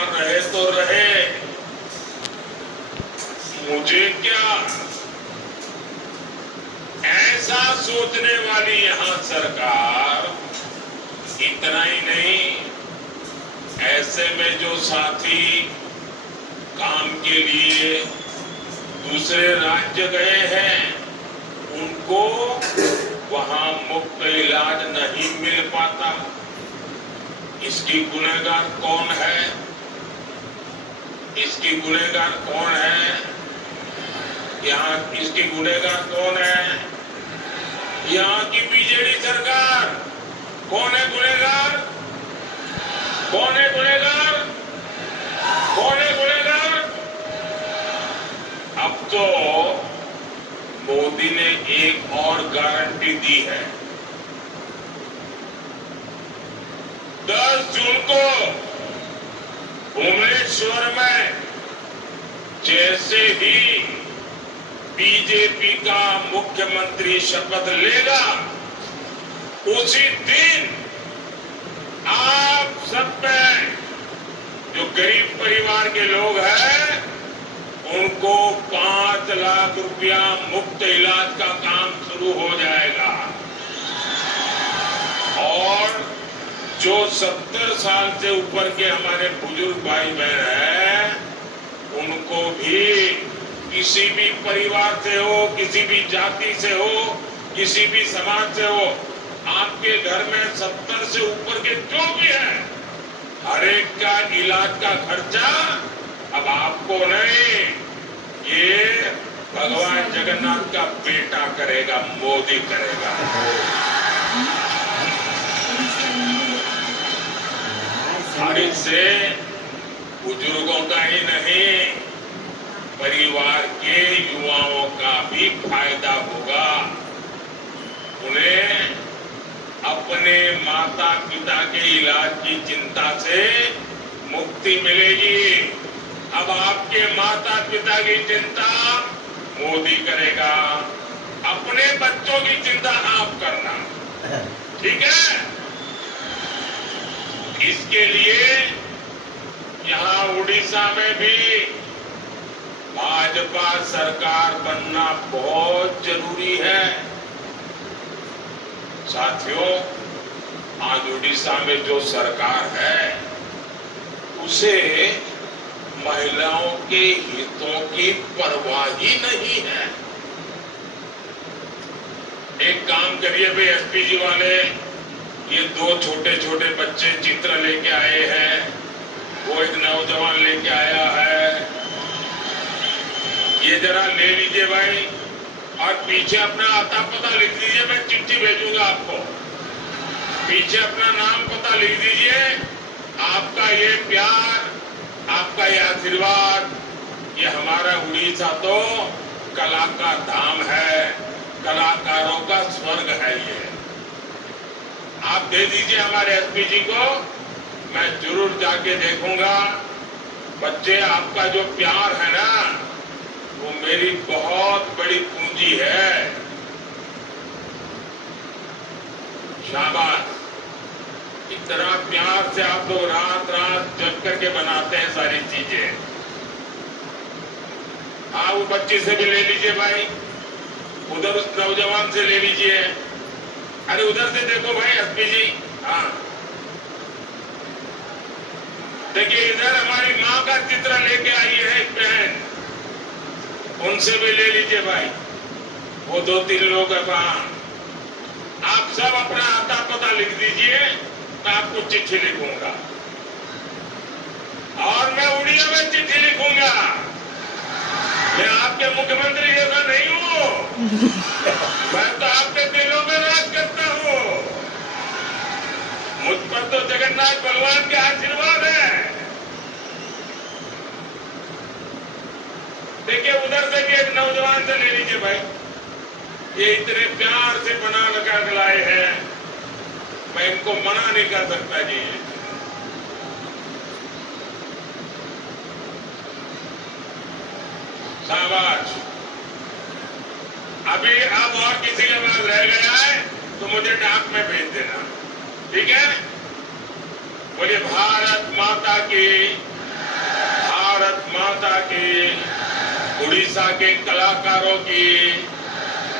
बीमार रहे तो रहे, मुझे क्या, ऐसा सोचने वाली यहां सरकार। इतना ही नहीं, ऐसे में जो साथी काम के लिए दूसरे राज्य गए हैं, उनको वहां मुफ्त इलाज नहीं मिल पाता। इसकी गुनहगार कौन है? इसकी गुनहगार कौन है? यहाँ इसकी गुनहगार कौन है? यहाँ की बीजेडी सरकार। कौन है गुनहगार? कौन है गुनहगार? कौन है गुनहगार? अब तो मोदी ने एक और गारंटी दी है। 10 जून को भुवनेश्वर में जैसे ही बीजेपी का मुख्यमंत्री शपथ लेगा, उसी दिन आप सब में जो गरीब परिवार के लोग हैं, उनको 5 लाख रुपया मुफ्त इलाज का काम शुरू हो जाएगा। और जो 70 साल से ऊपर के हमारे बुजुर्ग भाई बहन हैं, उनको भी, किसी भी परिवार से हो, किसी भी जाति से हो, किसी भी समाज से हो, आपके घर में 70 से ऊपर के जो भी है, हर एक का इलाज का खर्चा अब आपको नहीं, ये भगवान जगन्नाथ का बेटा करेगा, मोदी करेगा। और इससे बुजुर्गों का ही नहीं, परिवार के युवाओं का भी फायदा होगा। उन्हें अपने माता पिता के इलाज की चिंता से मुक्ति मिलेगी। अब आपके माता पिता की चिंता मोदी करेगा, अपने बच्चों की चिंता आप करना, ठीक है? इसके लिए यहां उड़ीसा में भी भाजपा सरकार बनना बहुत जरूरी है। साथियों, आज उड़ीसा में जो सरकार है, उसे महिलाओं के हितों की परवाह ही नहीं है। एक काम करिए भाई, एसपीजी वाले, ये 2 छोटे छोटे बच्चे चित्र लेके आए हैं, वो एक नौजवान लेके आया है, ये जरा ले लीजिए भाई, और पीछे अपना आता पता लिख दीजिए, मैं चिट्ठी भेजूंगा आपको। पीछे अपना नाम पता लिख दीजिए। आपका ये प्यार, आपका ये आशीर्वाद, ये हमारा उड़ीसा तो कला का धाम है, कलाकारों का स्वर्ग है। ये आप दे दीजिए हमारे एसपीजी को, मैं जरूर जाके देखूंगा। बच्चे, आपका जो प्यार है ना, वो मेरी बहुत बड़ी पूंजी है। शाबाश, इतना प्यार से आप लोग रात रात जग करके बनाते हैं सारी चीजें। हाँ, वो बच्चे से भी ले लीजिए भाई, उधर उस नौजवान से ले लीजिए। अरे उधर से देखो भाई एसपीजी, हाँ देखिए, इधर हमारी माँ का चित्र लेके आई है एक बहन, उनसे भी ले लीजिए भाई। वो 2-3 लोग है वहां। आप सब अपना आता पता लिख दीजिए, मैं आपको चिट्ठी लिखूंगा, और मैं उड़िया में चिट्ठी लिखूंगा। मैं आपके मुख्यमंत्री जैसा नहीं हूं, मैं तो आपके दिलों में राज करता हूं। मुझ पर तो जगन्नाथ भगवान के आशीर्वाद है। देखिए, उधर से भी एक नौजवान से ले लीजिए भाई, ये इतने प्यार से बना लगा लाए हैं, मैं इनको मना नहीं कर सकता जी। शाबाश। अभी अब और किसी के पास रह गया है तो मुझे डाक में भेज देना, ठीक है? बोलिए भारत माता की की, उड़ीसा के कलाकारों की,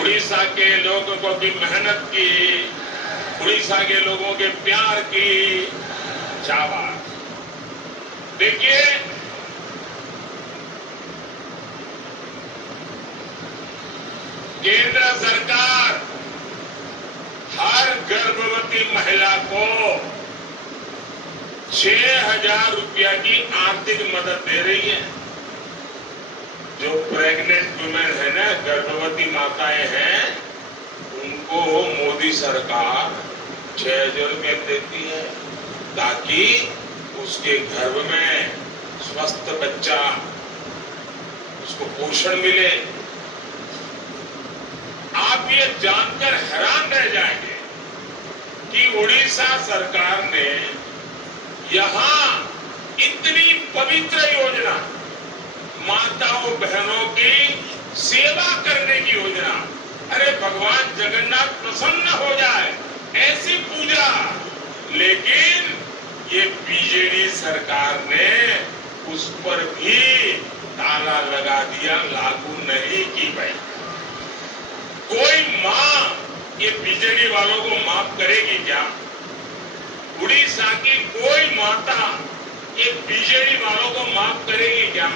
उड़ीसा के लोगों की मेहनत की, उड़ीसा के लोगों के प्यार की। शाबाश। देखिए, केंद्र सरकार हर गर्भवती महिला को 6,000 रुपया की आर्थिक मदद दे रही है। जो प्रेग्नेंट वुमेन है ना, गर्भवती माताएं हैं, उनको मोदी सरकार 6,000 रुपया देती है ताकि उसके गर्भ में स्वस्थ बच्चा, उसको पोषण मिले। आप ये जानकर हैरान रह जाएंगे कि उड़ीसा सरकार ने यहां इतनी पवित्र योजना, माताओं बहनों की सेवा करने की योजना, अरे भगवान जगन्नाथ प्रसन्न हो जाए ऐसी पूजा, लेकिन ये बीजेडी सरकार ने उस पर भी ताला लगा दिया, लागू नहीं की भाई। कोई मां ये बीजेडी वालों को माफ करेगी क्या? उड़ीसा की कोई माता ये बीजेडी वालों को माफ करेगी क्या?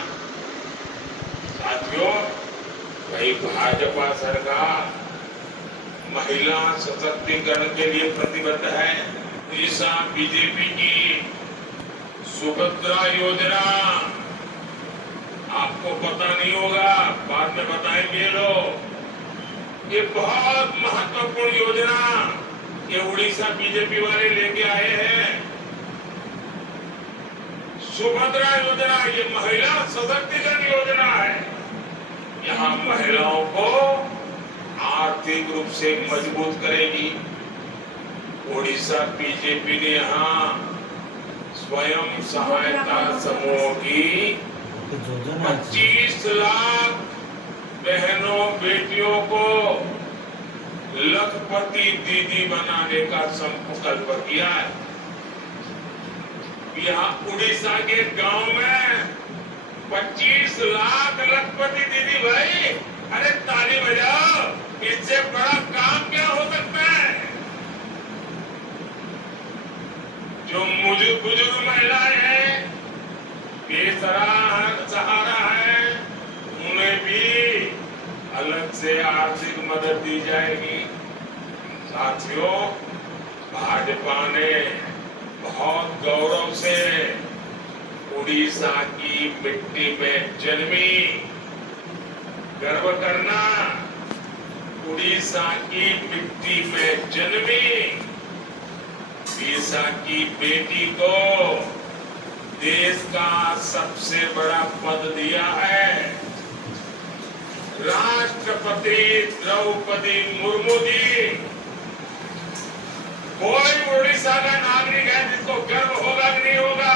साथियों, भाई भाजपा सरकार महिला सशक्तिकरण के लिए प्रतिबद्ध है। उड़ीसा बीजेपी की सुभद्रा योजना, आपको पता नहीं होगा, बाद में बताएंगे लोग। ये बहुत महत्वपूर्ण योजना ये उड़ीसा बीजेपी वाले लेके आए हैं। सुभद्रा योजना ये महिला सशक्तिकरण योजना है। यहाँ महिलाओं को आर्थिक रूप से मजबूत करेगी। उड़ीसा बीजेपी ने यहाँ स्वयं सहायता समूह की 25 लाख बहनों बेटियों को लखपति दीदी बनाने का संकल्प किया है। यहाँ उड़ीसा के गांव में 25 लाख लखपति दीदी। भाई अरे ताली बजाओ, इससे बड़ा काम क्या हो सकता है? जो बुजुर्ग महिलाएं हैं, बेसहारा है, उन्हें भी अलग से आर्थिक मदद दी जाएगी। साथियों, भाजपा ने बहुत गौरव से उड़ीसा की मिट्टी में जन्मी, गर्व करना, उड़ीसा की मिट्टी में जन्मी उड़ीसा की बेटी को देश का सबसे बड़ा पद दिया है। राष्ट्रपति द्रौपदी मुर्मू जी, कोई उड़ीसा का नागरिक है जिसको गर्व होगा कि नहीं होगा?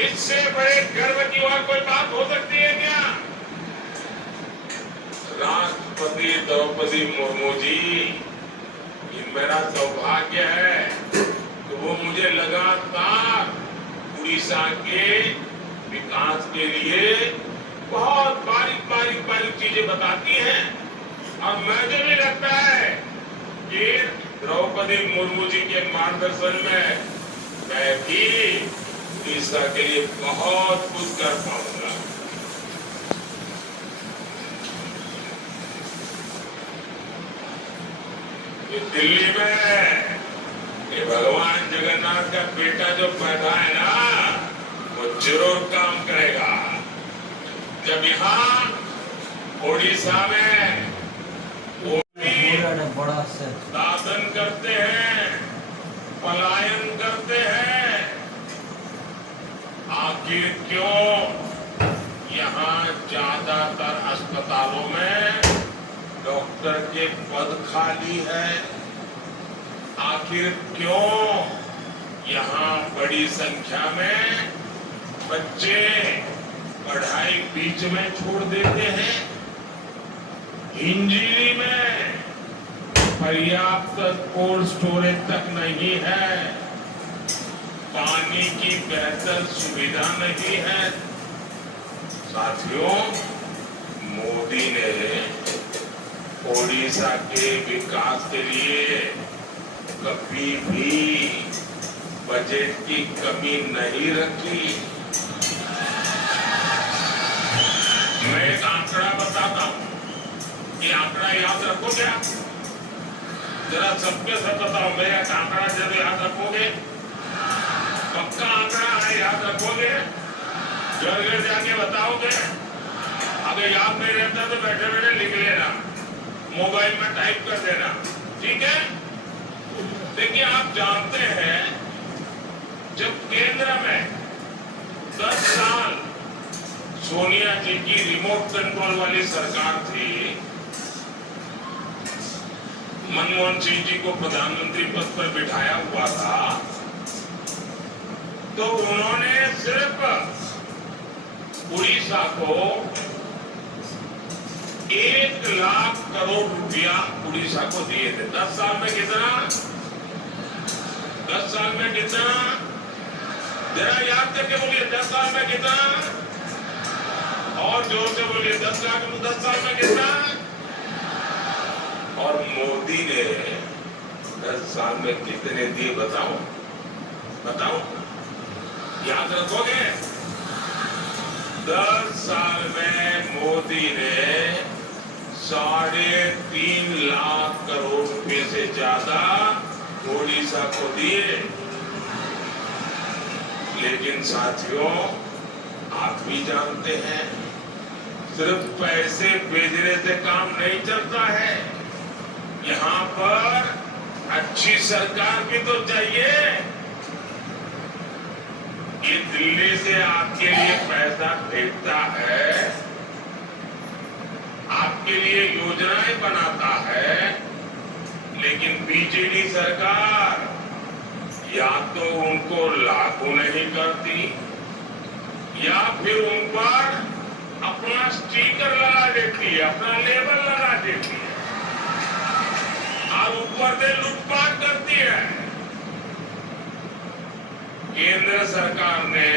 इससे बड़े गर्व की और कोई बात हो सकती है क्या? राष्ट्रपति द्रौपदी मुर्मू जी, ये मेरा सौभाग्य है कि वो मुझे लगातार उड़ीसा के विकास के लिए बहुत बारीक चीजें बताती हैं। और मुझे भी लगता है कि द्रौपदी मुर्मू जी के मार्गदर्शन में मैं भी उड़ीसा के लिए बहुत कुछ कर पाऊंगा। दिल्ली में ये भगवान जगन्नाथ का बेटा जो बैठा है ना, वो जरूर काम करेगा। जब यहाँ ओडिशा में दादन करते हैं, पलायन करते हैं, आखिर क्यों यहाँ ज्यादातर अस्पतालों में डॉक्टर के पद खाली है? आखिर क्यों यहाँ बड़ी संख्या में बच्चे पढ़ाई बीच में छोड़ देते हैं? इंजीनियरिंग में पर्याप्त कोल्ड स्टोरेज तक नहीं है, पानी की बेहतर सुविधा नहीं है, साथियों, मोदी ने ओडिशा के विकास के लिए कभी भी बजट की कमी नहीं रखी। मैं एक आंकड़ा बताता हूं, ये आंकड़ा याद रखोगे आप? जरा सबके सब बताओ, मैं एक आंकड़ा जरूर याद रखोगे? पक्का आंकड़ा है, याद रखोगे? घर घर जाके बताओगे? अगर याद नहीं रहता तो बैठे बैठे लिख लेना, मोबाइल में टाइप कर देना, ठीक है? देखिए, आप जानते हैं जब केंद्र में 10 साल सोनिया जी की रिमोट कंट्रोल वाली सरकार थी, मनमोहन सिंह जी को प्रधानमंत्री पद पर बिठाया हुआ था, तो उन्होंने सिर्फ उड़ीसा को 1 लाख करोड़ रुपया उड़ीसा को दिए थे। 10 साल में कितना? 10 साल में कितना? जरा याद करके बोलिए, 10 साल में कितना? और जोर से बोलिए, 10 लाख में 10 साल में कितना? और मोदी ने 10 साल में कितने दिए बताओ? बताओ, याद रखोगे? 10 साल में मोदी ने 3.5 लाख करोड़ रुपए से ज्यादा ओडिशा को दिए। लेकिन साथियों, आप भी जानते हैं, सिर्फ पैसे भेजने से काम नहीं चलता है, यहाँ पर अच्छी सरकार भी तो चाहिए। ये दिल्ली से आपके लिए पैसा भेजता है, आपके लिए योजनाएं बनाता है, लेकिन बीजेडी सरकार या तो उनको लागू नहीं करती या फिर उन पर अपना स्टिकर लगा देती है, अपना लेबल लगा देती है और ऊपर से लूटपाट करती है। केंद्र सरकार ने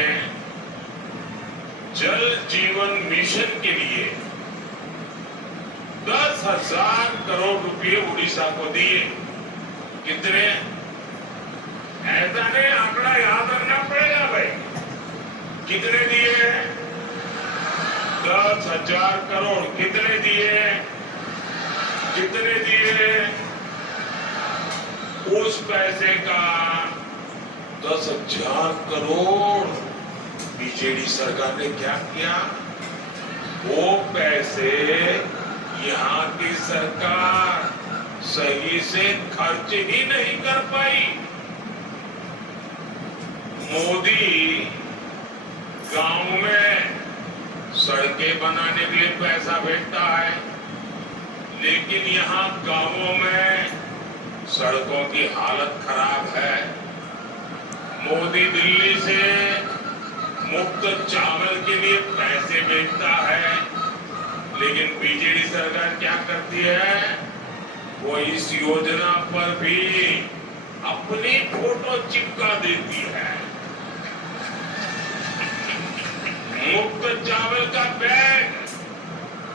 जल जीवन मिशन के लिए 10,000 करोड़ रुपए उड़ीसा को दिए। कितने? ऐसा नहीं, आंकड़ा याद रखना पड़ेगा भाई। कितने दिए? 10,000 करोड़। कितने दिए? कितने दिए? उस पैसे का 10,000 करोड़ बीजेडी सरकार ने क्या किया? वो पैसे यहाँ की सरकार सही से खर्च ही नहीं कर पाई। मोदी गांव में सड़कें बनाने के लिए पैसा भेजता है, लेकिन यहाँ गांवों में सड़कों की हालत खराब है। मोदी दिल्ली से मुफ्त चावल के लिए पैसे भेजता है, लेकिन बीजेडी सरकार क्या करती है? वो इस योजना पर भी अपनी फोटो चिपका देती है। मुफ्त चावल का बैग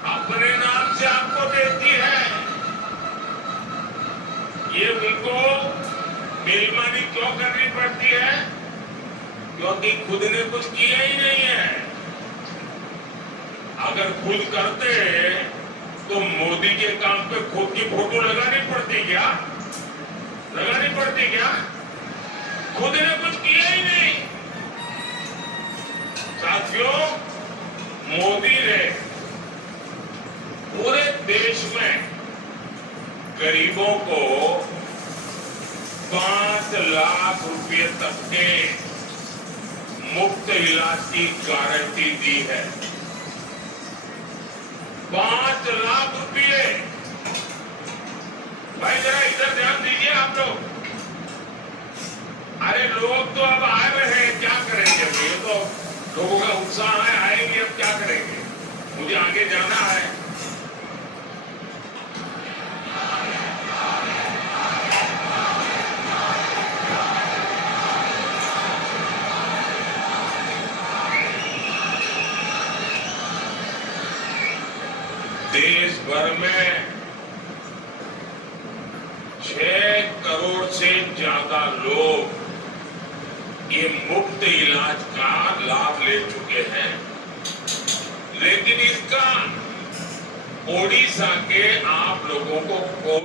अपने नाम से आपको देती है। ये उनको बेईमानी क्यों करनी पड़ती है? क्योंकि खुद ने कुछ किया ही नहीं है। अगर खुद करते तो मोदी के काम पे खुद की फोटो लगानी पड़ती क्या? लगानी पड़ती क्या? खुद ने कुछ किया ही नहीं। साथियों, मोदी ने पूरे देश में गरीबों को 5 लाख रुपए तक के मुफ्त इलाज की गारंटी दी है। 5 लाख रुपए। भाई जरा इधर ध्यान दीजिए आप लोग। अरे लोग तो अब आ रहे हैं, क्या करेंगे? ये तो लोगों का उत्साह है, आएंगे, अब क्या करेंगे? मुझे आगे जाना है। देश भर में 6 करोड़ से ज्यादा लोग ये मुफ्त इलाज का लाभ ले चुके हैं, लेकिन इसका ओडिशा के आप लोगों को